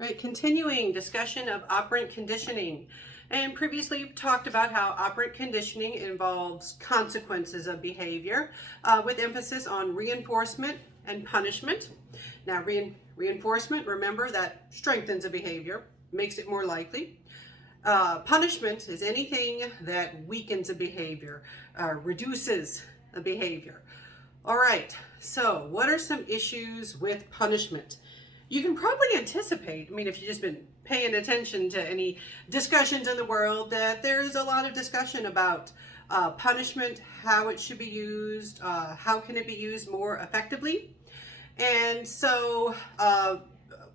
Right, continuing discussion of operant conditioning. And previously we've talked about how operant conditioning involves consequences of behavior with emphasis on reinforcement and punishment. Now, reinforcement, remember, that strengthens a behavior, makes it more likely. Punishment is anything that weakens a behavior, reduces a behavior. All right, so what are some issues with punishment? You can probably anticipate, I mean, if you've just been paying attention to any discussions in the world, that there's a lot of discussion about punishment, how it should be used, how can it be used more effectively. And so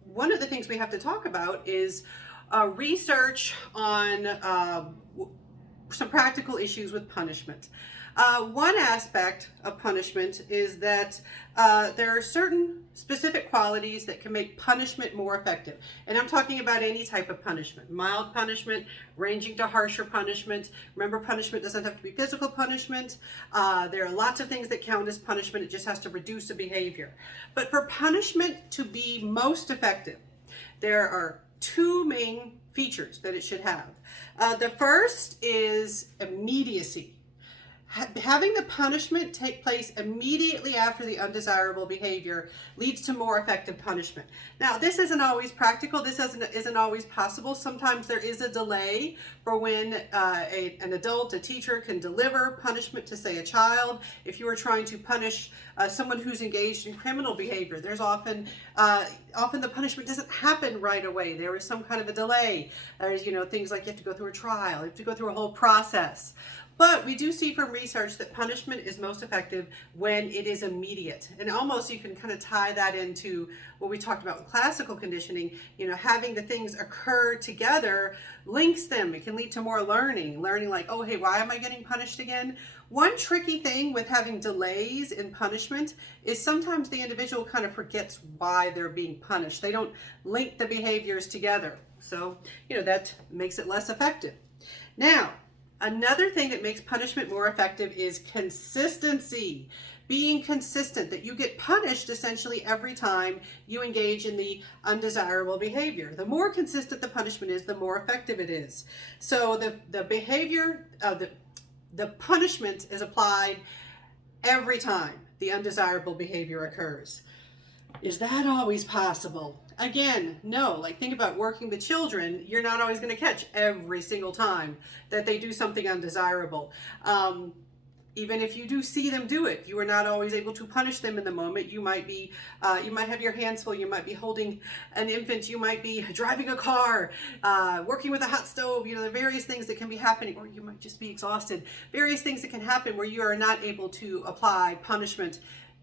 one of the things we have to talk about is research on some practical issues with punishment. One aspect of punishment is that there are certain specific qualities that can make punishment more effective. And I'm talking about any type of punishment, mild punishment, ranging to harsher punishment. Remember, punishment doesn't have to be physical punishment. There are lots of things that count as punishment. It just has to reduce a behavior. But for punishment to be most effective, there are two main features that it should have. The first is immediacy. Having the punishment take place immediately after the undesirable behavior leads to more effective punishment. Now, this isn't always practical. This isn't always possible. Sometimes there is a delay for when an adult, a teacher, can deliver punishment to, say, a child. If you are trying to punish someone who's engaged in criminal behavior, there's often the punishment doesn't happen right away. There is some kind of a delay. There's, things like you have to go through a trial, you have to go through a whole process. But we do see from research that punishment is most effective when it is immediate. And almost you can kind of tie that into what we talked about with classical conditioning. Having the things occur together links them. It can lead to more learning like, oh, hey, why am I getting punished again? One tricky thing with having delays in punishment is sometimes the individual kind of forgets why they're being punished. They don't link the behaviors together. So, that makes it less effective. Now, another thing that makes punishment more effective is consistency. Being consistent, that you get punished essentially every time you engage in the undesirable behavior. The more consistent the punishment is, the more effective it is. So the behavior, the punishment is applied every time the undesirable behavior occurs. Is that always possible? Again, no. Like, think about working with children. You're not always going to catch every single time that they do something undesirable. Even if you do see them do it, you are not always able to punish them in the moment. You might have your hands full. You might be holding an infant. You might be driving a car, working with a hot stove. There are various things that can be happening, or you might just be exhausted. Various things that can happen where you are not able to apply punishment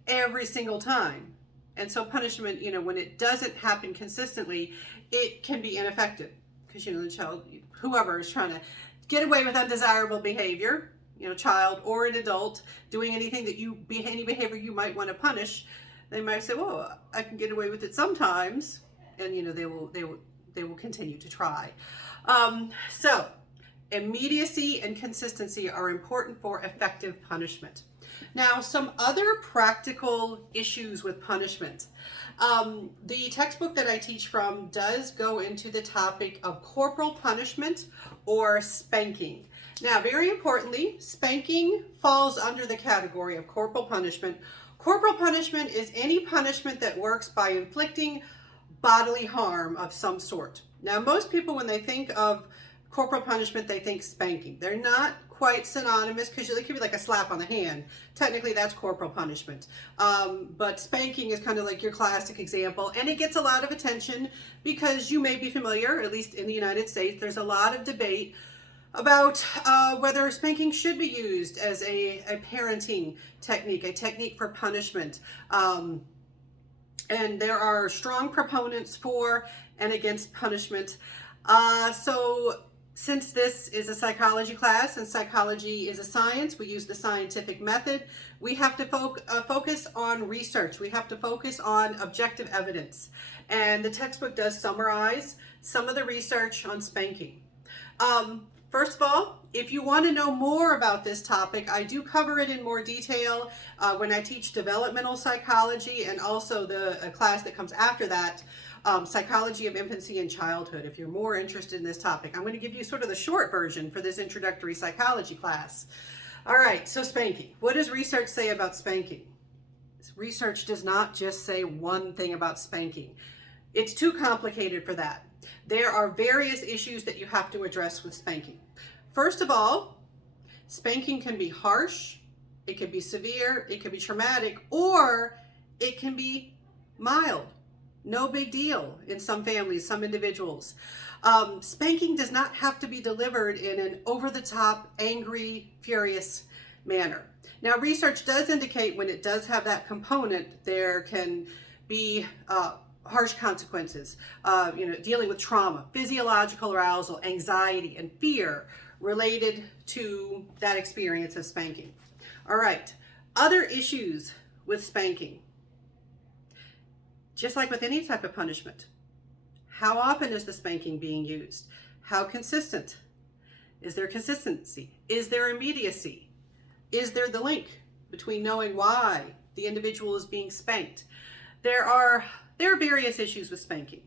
every single time. And so punishment, when it doesn't happen consistently, it can be ineffective because, the child, whoever is trying to get away with undesirable behavior, child or an adult doing anything that any behavior you might want to punish, they might say, well, I can get away with it sometimes. And, they will continue to try. So immediacy and consistency are important for effective punishment. Now, some other practical issues with punishment. The textbook that I teach from does go into the topic of corporal punishment or spanking. Now, very importantly, spanking falls under the category of corporal punishment. Corporal punishment is any punishment that works by inflicting bodily harm of some sort. Now, most people, when they think of corporal punishment, they think spanking. They're not quite synonymous because it could be like a slap on the hand. Technically, that's corporal punishment. But spanking is kind of like your classic example, and it gets a lot of attention because you may be familiar, at least in the United States, there's a lot of debate about whether spanking should be used as a parenting technique, a technique for punishment. And there are strong proponents for and against punishment. So since this is a psychology class and psychology is a science, we use the scientific method. We have to focus on research. We have to focus on objective evidence. And the textbook does summarize some of the research on spanking. First of all, if you want to know more about this topic, I do cover it in more detail when I teach developmental psychology and also the class that comes after that. Psychology of Infancy and Childhood, if you're more interested in this topic. I'm going to give you sort of the short version for this introductory psychology class. All right, so spanking. What does research say about spanking? Research does not just say one thing about spanking. It's too complicated for that. There are various issues that you have to address with spanking. First of all, spanking can be harsh, it can be severe, it can be traumatic, or it can be mild. No big deal in some families, some individuals. Spanking does not have to be delivered in an over-the-top, angry, furious manner. Now, research does indicate when it does have that component, there can be harsh consequences, dealing with trauma, physiological arousal, anxiety, and fear related to that experience of spanking. All right, other issues with spanking. Just like with any type of punishment, how often is the spanking being used? How consistent? Is there consistency? Is there immediacy? Is there the link between knowing why the individual is being spanked? There are various issues with spanking.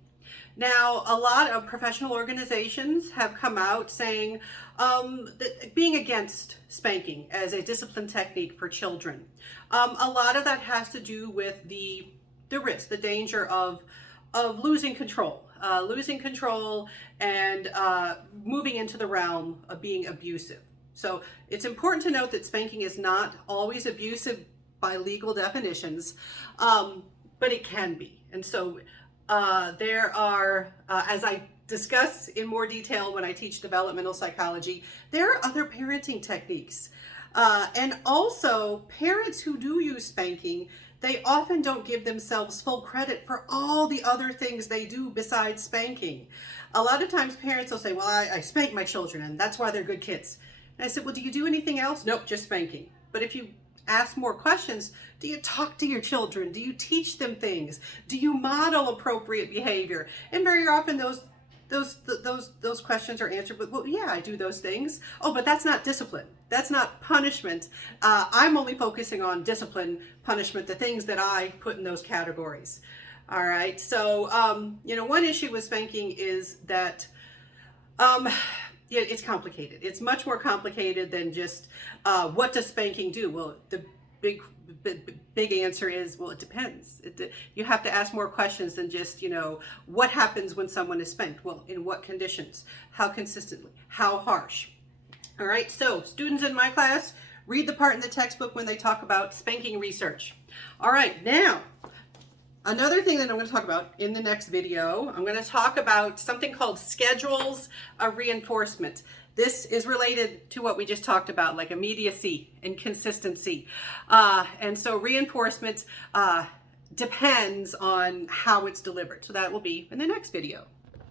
Now, a lot of professional organizations have come out saying that being against spanking as a discipline technique for children. A lot of that has to do with the risk, the danger of losing control and moving into the realm of being abusive. So it's important to note that spanking is not always abusive by legal definitions, but it can be. And so there are, as I discuss in more detail when I teach developmental psychology, there are other parenting techniques. And also, parents who do use spanking, they often don't give themselves full credit for all the other things they do besides spanking. A lot of times parents will say, well, I spank my children and that's why they're good kids. And I said, well, do you do anything else? Nope, just spanking. But if you ask more questions, do you talk to your children? Do you teach them things? Do you model appropriate behavior? And very often those questions are answered with, well, yeah, I do those things. Oh, but that's not discipline. That's not punishment. I'm only focusing on discipline, punishment, the things that I put in those categories. All right. So, one issue with spanking is that it's complicated. It's much more complicated than just what does spanking do? Well, the big answer is, well, it depends. You have to ask more questions than just, what happens when someone is spanked? Well, in what conditions? How consistently? How harsh? All right, so students in my class, read the part in the textbook when they talk about spanking research. All right, now, another thing that I'm going to talk about in the next video, I'm going to talk about something called schedules of reinforcement. This is related to what we just talked about, like immediacy and consistency. And so reinforcement depends on how it's delivered. So that will be in the next video.